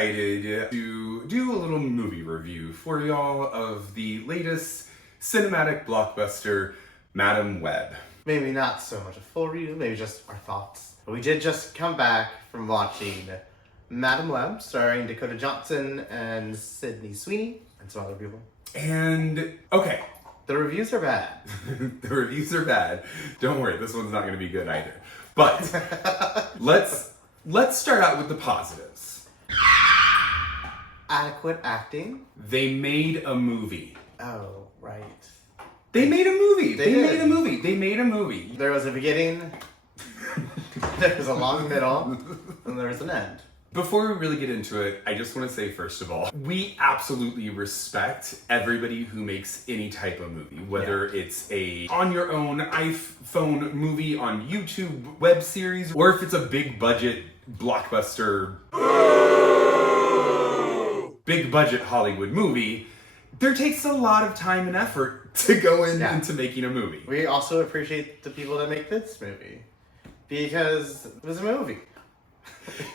excited to do a little movie review for y'all of the latest cinematic blockbuster, Madam Web. Maybe not so much a full review, maybe just our thoughts. But we did just come back from watching Madam Web, starring Dakota Johnson and Sydney Sweeney, and some other people. And, okay. The reviews are bad. The reviews are bad. Don't worry, this one's not going to be good either. But let's start out with the positives. Adequate acting. They made a movie. Oh, right. They made a movie. They did. made a movie. They made a movie. There was a beginning, there was a long middle, and there was an end. Before we really get into it, I just want to say, first of all, we absolutely respect everybody who makes any type of movie, whether it's a on your own iPhone movie on YouTube web series, or if it's a big budget blockbuster, big budget Hollywood movie. There takes a lot of time and effort to go into making a movie. We also appreciate the people that make this movie, because it was a movie.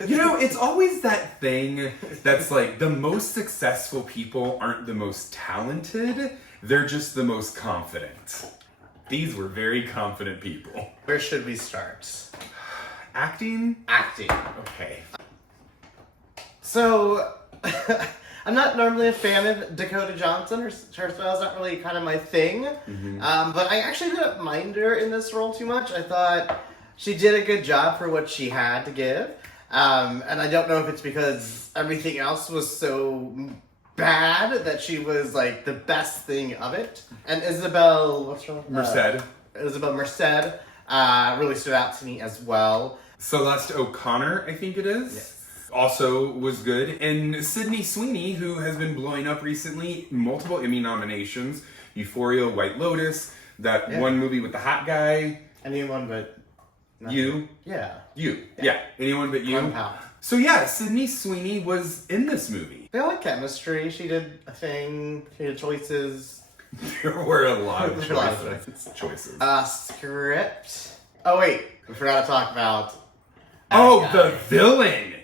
You know, it's always that thing that's like, the most successful people aren't the most talented, they're just the most confident. These were very confident people. Where should we start? Acting? Acting. Okay. So, I'm not normally a fan of Dakota Johnson. Her style's not really kind of my thing. Mm-hmm. But I actually didn't mind her in this role too much. I thought she did a good job for what she had to give. And I don't know if it's because everything else was so bad that she was like the best thing of it. And Isabel, what's her name? Merced. Isabel Merced really stood out to me as well. Celeste O'Connor, I think it is. Yes. Also was good. And Sydney Sweeney, who has been blowing up recently, multiple Emmy nominations. Euphoria, White Lotus, that one movie with the hot guy. Anyone but... You. Yeah. You. Yeah. Anyone but you. Somehow. So yeah, Sydney Sweeney was in this movie. They all had chemistry. She did a thing. She did choices. There were a lot of There were a lot of choices. Script. Oh wait, we forgot to talk about. The villain.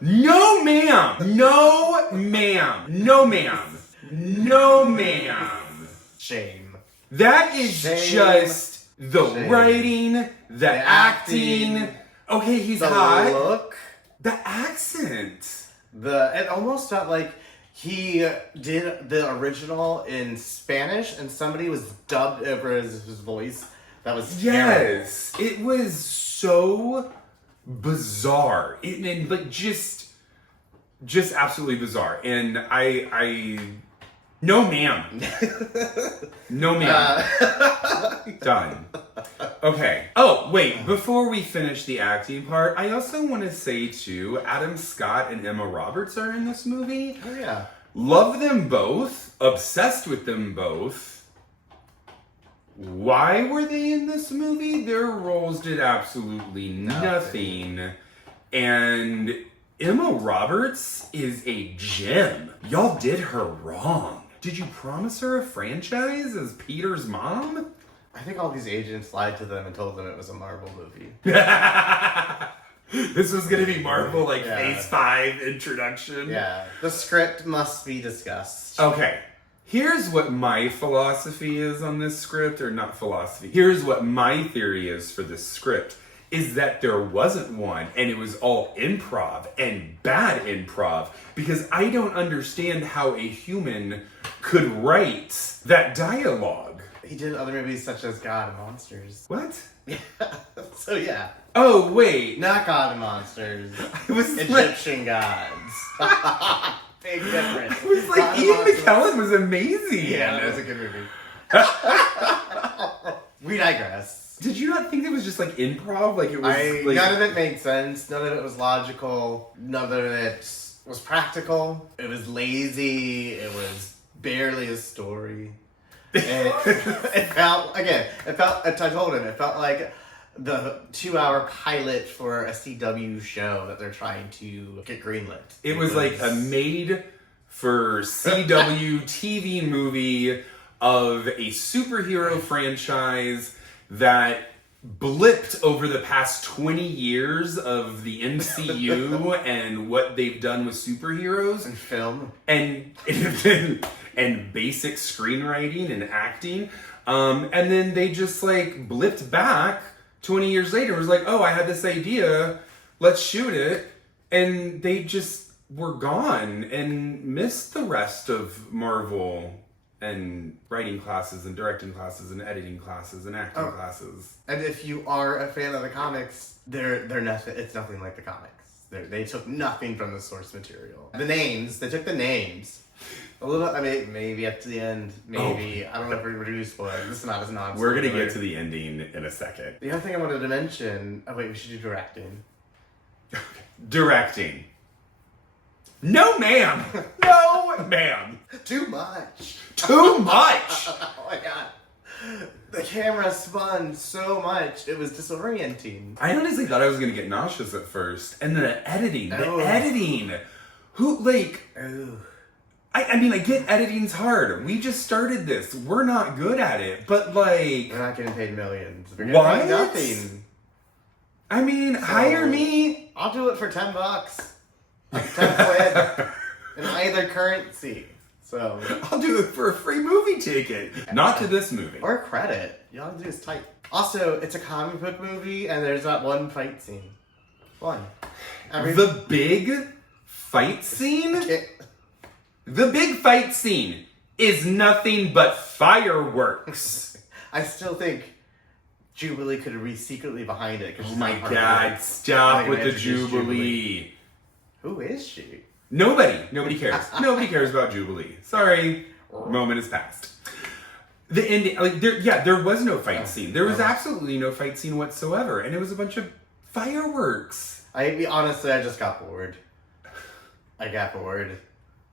No ma'am. No ma'am. No ma'am. No ma'am. Shame. That is Shame. just the Shame. writing, the acting. Okay, he's The hot. look. The accent. It almost felt like he did the original in Spanish and somebody was dubbed over his voice. That was terrible. Yes, it was so bizarre. And like just absolutely bizarre. And I no ma'am. No ma'am. Done. Okay. Oh, wait. Before we finish the acting part, I also want to say too, Adam Scott and Emma Roberts are in this movie. Oh yeah. Love them both. Obsessed with them both. Why were they in this movie? Their roles did absolutely nothing. And Emma Roberts is a gem. Y'all did her wrong. Did you promise her a franchise as Peter's mom? I think all these agents lied to them and told them it was a Marvel movie. This was gonna be Marvel, Phase 5 introduction. Yeah. The script must be discussed. Okay. Here's what my philosophy is on this script, or not philosophy. Here's what my theory is for this script, is that there wasn't one, and it was all improv, and bad improv, because I don't understand how a human could write that dialogue. He did other movies such as God and Monsters. What? Yeah. So yeah. Oh, wait. Not God and Monsters. I was Egyptian gods. Big difference. I was like, God and Ian Monsters. McKellen was amazing. Yeah, that was a good movie. We digress. Did you not think it was just like improv? Like it was None of it made sense. None of it was logical. None of it was practical. It was lazy. It was barely a story. It felt, I told him, it felt like the 2-hour pilot for a CW show that they're trying to get greenlit. It was like a made for CW TV movie of a superhero franchise that blipped over the past 20 years of the MCU and what they've done with superheroes And film. and basic screenwriting and acting. And then they just like blipped back 20 years later. It was like, oh, I had this idea, let's shoot it. And they just were gone and missed the rest of Marvel and writing classes and directing classes and editing classes and acting classes. And if you are a fan of the comics, they're nothing. It's nothing like the comics. They took nothing from the source material. The names, they took the names. A little. I mean, maybe at the end. Maybe I don't know if we're ready to spoil. This is not as non. We're gonna get to the ending in a second. The other thing I wanted to mention. Oh wait, we should do directing. Directing. No, ma'am. No, ma'am. Too much. Too much. Oh my god. The camera spun so much, it was disorienting. I honestly thought I was gonna get nauseous at first. And then the editing. Oh. Who, like... Ooh. I mean, I get editing's hard. We just started this. We're not good at it. But, like... We're not getting paid millions. We're getting What? paid nothing. I mean, hire me. I'll do it for $10. Like 10 quid. In either currency. So... I'll do it for a free movie ticket. Not to this movie. Or credit. You all have to do is type. Also, it's a comic book movie, and there's not one fight scene. One. The big fight scene? The big fight scene is nothing but fireworks. I still think Jubilee could be secretly behind it. Oh my god, stop with the Jubilee. Who is she? Nobody cares. Nobody cares about Jubilee. Sorry, moment has passed. The ending, like, there was no fight scene. There was absolutely no fight scene whatsoever, and it was a bunch of fireworks. Honestly, I just got bored. I got bored.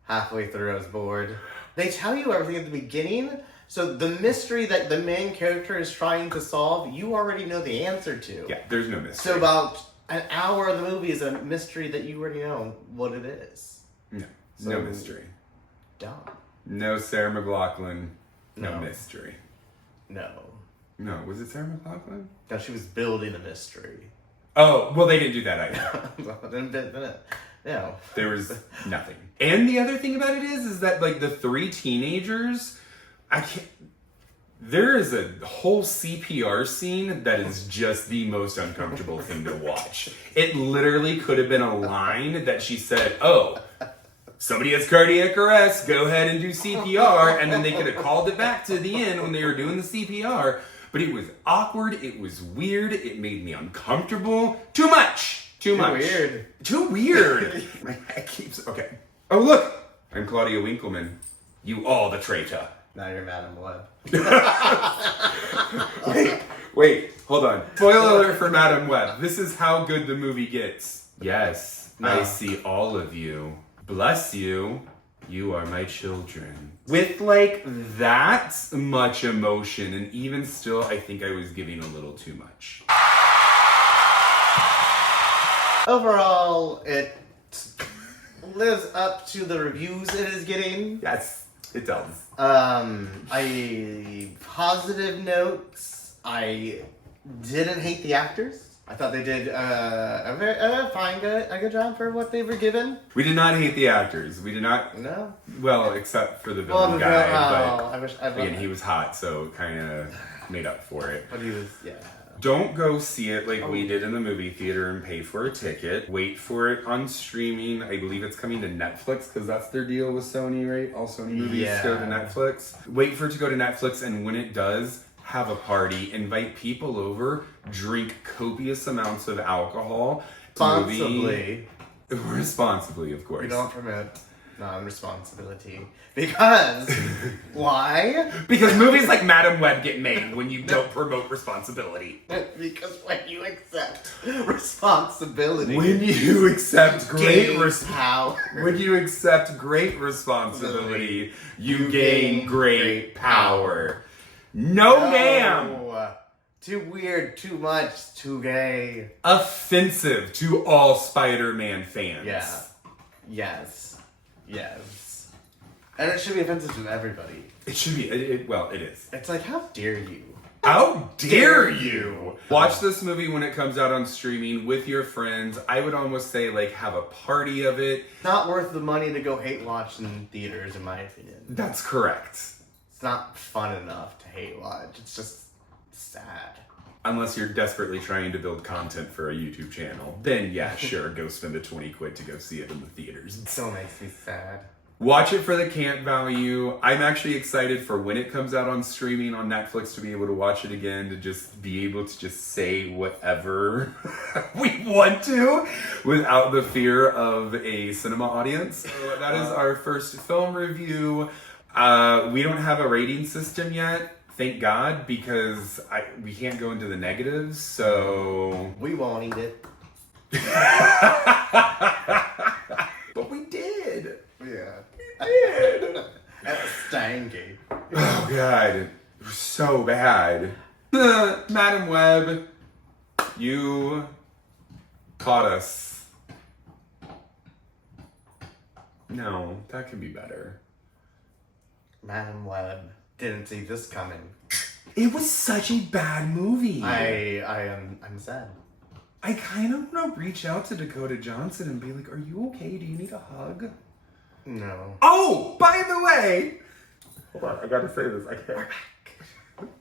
Halfway through, I was bored. They tell you everything at the beginning, so the mystery that the main character is trying to solve, you already know the answer to. Yeah, there's no mystery. So about an hour of the movie is a mystery that you already know what it is. No, So, no mystery. Dumb. No Sarah McLachlan. No No. mystery. No. No, was it Sarah McLachlan? No, she was building a mystery. Oh, well, they didn't do that either. No. There was nothing. And the other thing about it is that, like, the three teenagers, there is a whole CPR scene that is just the most uncomfortable thing to watch. It literally could have been a line that she said, oh, somebody has cardiac arrest, go ahead and do CPR, and then they could have called it back to the end when they were doing the CPR. But it was awkward, it was weird, it made me uncomfortable. Too much. Too much. Weird. Too weird. My head keeps... Okay. Oh, look. I'm Claudia Winkleman. You all the traitor. Now you're Madam Web. Wait. Hold on. Spoiler alert for Madam Web. This is how good the movie gets. Yes. No. I see all of you. Bless you. You are my children. With, like, that much emotion, and even still, I think I was giving a little too much. Overall, it lives up to the reviews it is getting. Yes, it does. Positive notes. I didn't hate the actors. I thought they did a good job for what they were given. We did not hate the actors. We did not. No. Well, except for the villain guy. I wish I Again, he was hot, so kind of made up for it. But he was, yeah. Don't go see it like we did in the movie theater and pay for a ticket. Wait for it on streaming. I believe it's coming to Netflix because that's their deal with Sony, right? All Sony movies go to Netflix. Wait for it to go to Netflix, and when it does, have a party. Invite people over. Drink copious amounts of alcohol. Responsibly. Responsibly, of course. We don't permit non-responsibility. Because, why? Because movies like Madam Web get made when you don't promote responsibility. Because when you accept responsibility. When you accept great power. When you accept great responsibility, you gain great power. No, ma'am! Too weird, too much, too gay. Offensive to all Spider-Man fans. Yeah. Yes. And it should be offensive to everybody. It should be. Well, it is. It's like, how dare you? How dare you? Watch this movie when it comes out on streaming with your friends. I would almost say, like, have a party of it. Not worth the money to go hate watch in theaters, in my opinion. That's correct. It's not fun enough to hate watch. It's just sad. Unless you're desperately trying to build content for a YouTube channel. Then, yeah, sure, go spend the 20 quid to go see it in the theaters. It still makes me sad. Watch it for the camp value. I'm actually excited for when it comes out on streaming on Netflix to be able to watch it again, to just be able to just say whatever we want to without the fear of a cinema audience. So that is our first film review. We don't have a rating system yet, thank God, because we can't go into the negatives, so... We won't eat it. But we did. Yeah. Did. That was stanky. Oh God, it was so bad. Madam Web, you caught us. No, that could be better. Madam Web didn't see this coming. It was such a bad movie. I'm sad. I kind of want to reach out to Dakota Johnson and be like, are you okay? Do you need a hug? No. Oh, by the way, hold on, I gotta say this. I can't.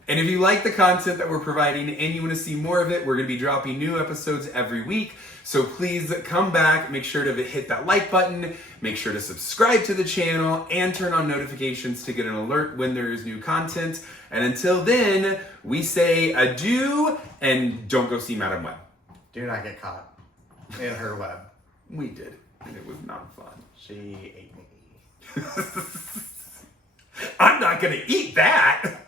And if you like the content that we're providing and you want to see more of it, we're going to be dropping new episodes every week. So please come back, make sure to hit that like button, make sure to subscribe to the channel, and turn on notifications to get an alert when there is new content. And until then, we say adieu and don't go see Madam Web. Do not get caught in her web. We did, and it was not fun. She ate me. I'm not going to eat that.